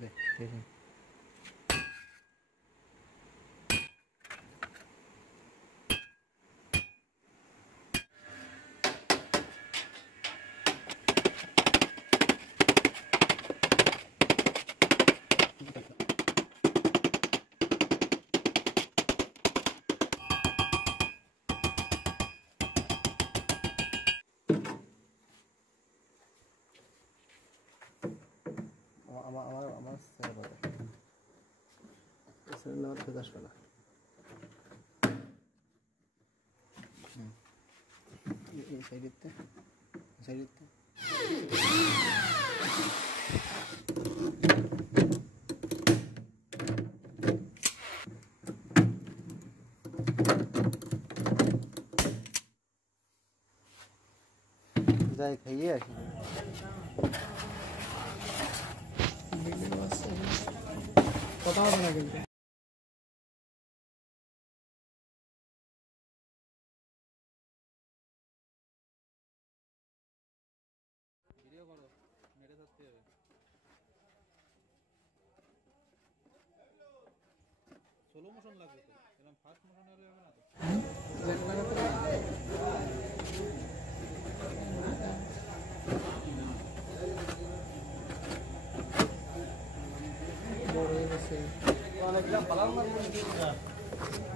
दे ठीक है। আমার স্যার বলে স্যার নাম থেকে আসবে না। এই সাইডেতে যাই খাইয়ে আসি। কথা হবে না কিন্তু। ভিডিও করো, মেরে থাকতে হবে। স্লো মোশন লাগবে তো, এরকম ফাস্ট মোশন হলে হবে না তো। বড় হয়ে গেছে অনেকটা ভালো না।